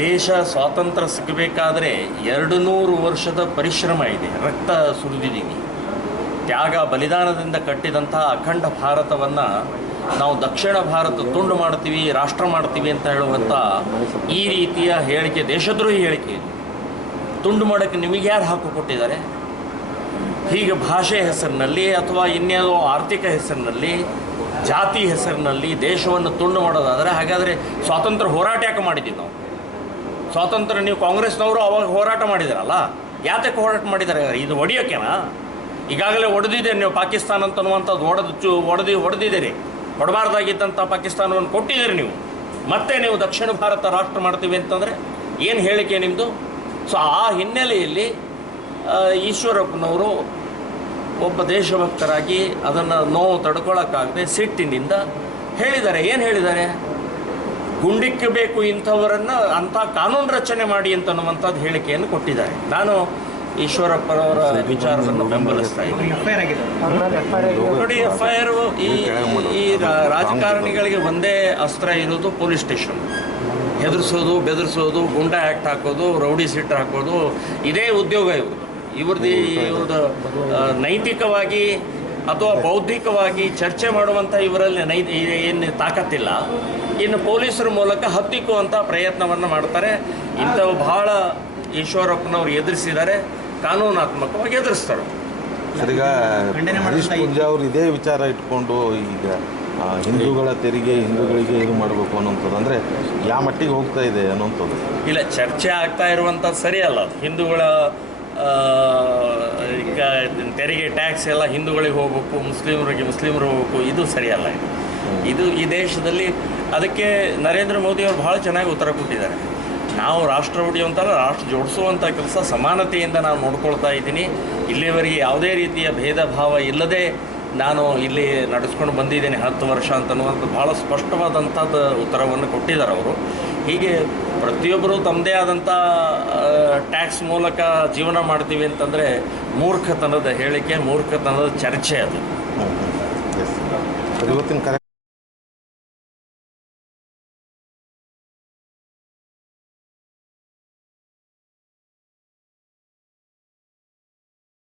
ದೇಶ ಸ್ವಾತಂತ್ರ್ಯ ಸಿಗಬೇಕಾದ್ರೆ 200 ವರ್ಷದ ಪರಿಶ್ರಮ ಇದೆ, ರಕ್ತ ಸುರಿದಿದ್ದೀವಿ. ತ್ಯಾಗ ಬಲಿದಾನದಿಂದ ಕಟ್ಟಿದಂತಹ ಅಖಂಡ ಭಾರತವನ್ನು ನಾವು ದಕ್ಷಿಣ ಭಾರತ ತುಂಡು ಮಾಡ್ತೀವಿ, ರಾಷ್ಟ್ರ ಮಾಡ್ತೀವಿ ಅಂತ ಹೇಳುವಂಥ ಈ ರೀತಿಯ ಹೇಳಿಕೆ ದೇಶದ್ರೋಹಿ ಹೇಳಿಕೆ. ತುಂಡು ಮಾಡೋಕ್ಕೆ ನಿಮಗೆ ಯಾರು ಹಾಕು ಕೊಟ್ಟಿದ್ದಾರೆ? ಹೀಗೆ ಭಾಷೆ ಹೆಸರಿನಲ್ಲಿ ಅಥವಾ ಇನ್ಯಾವುದೋ ಆರ್ಥಿಕ ಹೆಸರಿನಲ್ಲಿ, ಜಾತಿ ಹೆಸರಿನಲ್ಲಿ ದೇಶವನ್ನು ತುಂಡು ಮಾಡೋದಾದರೆ ಹಾಗಾದರೆ ಸ್ವಾತಂತ್ರ್ಯ ಹೋರಾಟ ಯಾಕೆ ಮಾಡಿದ್ದೀವಿ ನಾವು? ಸ್ವಾತಂತ್ರ್ಯ ನೀವು ಕಾಂಗ್ರೆಸ್ನವರು ಅವಾಗ ಹೋರಾಟ ಮಾಡಿದಾರಲ್ಲ, ಯಾತಕ್ಕೆ ಹೋರಾಟ ಮಾಡಿದ್ದಾರೆ? ಇದು ಹೊಡೆಯೋಕೆನಾ? ಈಗಾಗಲೇ ಹೊಡೆದಿದ್ದೀರಿ ನೀವು ಪಾಕಿಸ್ತಾನ ಅಂತನ್ನುವಂಥದ್ದು, ಹೊಡೆದಿದ್ದೀರಿ. ಹೊಡಬಾರ್ದಾಗಿದ್ದಂಥ ಪಾಕಿಸ್ತಾನವನ್ನು ಕೊಟ್ಟಿದ್ದೀರಿ ನೀವು. ಮತ್ತೆ ನೀವು ದಕ್ಷಿಣ ಭಾರತ ರಾಷ್ಟ್ರ ಮಾಡ್ತೀವಿ ಅಂತಂದರೆ ಏನು ಹೇಳಿಕೆ ನಿಮ್ಮದು? ಸೊ ಆ ಹಿನ್ನೆಲೆಯಲ್ಲಿ ಈಶ್ವರಪ್ಪನವರು ಒಬ್ಬ ದೇಶಭಕ್ತರಾಗಿ ಅದನ್ನು ನೋವು ತಡ್ಕೊಳ್ಳೋಕ್ಕಾಗದೆ ಸಿಟ್ಟಿನಿಂದ ಹೇಳಿದ್ದಾರೆ. ಏನು ಹೇಳಿದ್ದಾರೆ? ಗುಂಡಿಕ್ಕೆ ಬೇಕು ಇಂಥವರನ್ನು ಅಂಥ ಕಾನೂನು ರಚನೆ ಮಾಡಿ ಅಂತನ್ನುವಂಥದ್ದು ಹೇಳಿಕೆಯನ್ನು ಕೊಟ್ಟಿದ್ದಾರೆ. ನಾನು ಈಶ್ವರಪ್ಪನವರ ವಿಚಾರವನ್ನು ಬೆಂಬಲಿಸ್ತಾ ಇದ್ದೀನಿ. ನೋಡಿ, FIR ಈ ರಾಜಕಾರಣಿಗಳಿಗೆ ಒಂದೇ ಅಸ್ತ್ರ ಇರೋದು ಪೊಲೀಸ್ ಸ್ಟೇಷನ್. ಹೆದರ್ಸೋದು, ಬೆದರಿಸೋದು, ಗುಂಡಾ ಆ್ಯಕ್ಟ್ ಹಾಕೋದು, ರೌಡಿ ಸೀಟರ್ ಹಾಕೋದು, ಇದೇ ಉದ್ಯೋಗ ಇವ್ರದ್ದು ನೈತಿಕವಾಗಿ ಅಥವಾ ಬೌದ್ಧಿಕವಾಗಿ ಚರ್ಚೆ ಮಾಡುವಂಥ ಇವರಲ್ಲಿ ಏನು ತಾಕತ್ತಿಲ್ಲ. ಇನ್ನು ಪೊಲೀಸರ ಮೂಲಕ ಹತ್ತಿಕ್ಕುವಂಥ ಪ್ರಯತ್ನವನ್ನು ಮಾಡ್ತಾರೆ. ಇಂಥವು ಬಹಳ ಈಶ್ವರಪ್ಪನವ್ರು ಎದುರಿಸಿದ್ದಾರೆ, ಕಾನೂನಾತ್ಮಕವಾಗಿ ಎದುರಿಸ್ತಾರೆ. ಈಗ ಹರೀಶ್ ಪೂಂಜಾ ಅವರು ಇದೇ ವಿಚಾರ ಇಟ್ಕೊಂಡು ಈಗ ಹಿಂದೂಗಳ ತೆರಿಗೆ ಹಿಂದೂಗಳಿಗೆ ಇದು ಮಾಡಬೇಕು ಅನ್ನೋಂಥದ್ದು, ಅಂದರೆ ಯಾವ ಮಟ್ಟಿಗೆ ಹೋಗ್ತಾ ಇದೆ ಅನ್ನೋಂಥದ್ದು. ಇಲ್ಲ, ಚರ್ಚೆ ಆಗ್ತಾ ಇರುವಂಥದ್ದು ಸರಿಯಲ್ಲ. ಹಿಂದೂಗಳ ತೆರಿಗೆ ಟ್ಯಾಕ್ಸ್ ಎಲ್ಲ ಹಿಂದೂಗಳಿಗೆ ಹೋಗಬೇಕು, ಮುಸ್ಲಿಮರು ಹೋಗಬೇಕು, ಇದು ಸರಿಯಲ್ಲ. ಇದು ಈ ದೇಶದಲ್ಲಿ ಅದಕ್ಕೆ ನರೇಂದ್ರ ಮೋದಿಯವರು ಭಾಳ ಚೆನ್ನಾಗಿ ಉತ್ತರ ಕೊಟ್ಟಿದ್ದಾರೆ. ನಾವು ರಾಷ್ಟ್ರ ಉಳಿಯುವಂತಲ್ಲ, ರಾಷ್ಟ್ರ ಜೋಡಿಸುವಂಥ ಕೆಲಸ ಸಮಾನತೆಯಿಂದ ನಾನು ನೋಡ್ಕೊಳ್ತಾ ಇದ್ದೀನಿ. ಇಲ್ಲಿವರೆಗೆ ಯಾವುದೇ ರೀತಿಯ ಭೇದ ಭಾವ ಇಲ್ಲದೆ ನಾನು ಇಲ್ಲಿ ನಡೆಸ್ಕೊಂಡು ಬಂದಿದ್ದೇನೆ 10 ವರ್ಷ ಅಂತನ್ನುವಂಥ ಭಾಳ ಸ್ಪಷ್ಟವಾದಂಥದ್ದು ಉತ್ತರವನ್ನು ಕೊಟ್ಟಿದ್ದಾರೆ ಅವರು. ಹೀಗೆ ಪ್ರತಿಯೊಬ್ಬರು ತಮ್ಮದೇ ಆದಂಥ ಟ್ಯಾಕ್ಸ್ ಮೂಲಕ ಜೀವನ ಮಾಡ್ತೀವಿ ಅಂತಂದರೆ ಮೂರ್ಖತನದ ಹೇಳಿಕೆ, ಮೂರ್ಖತನದ ಚರ್ಚೆ ಅದು. ಇವತ್ತಿನ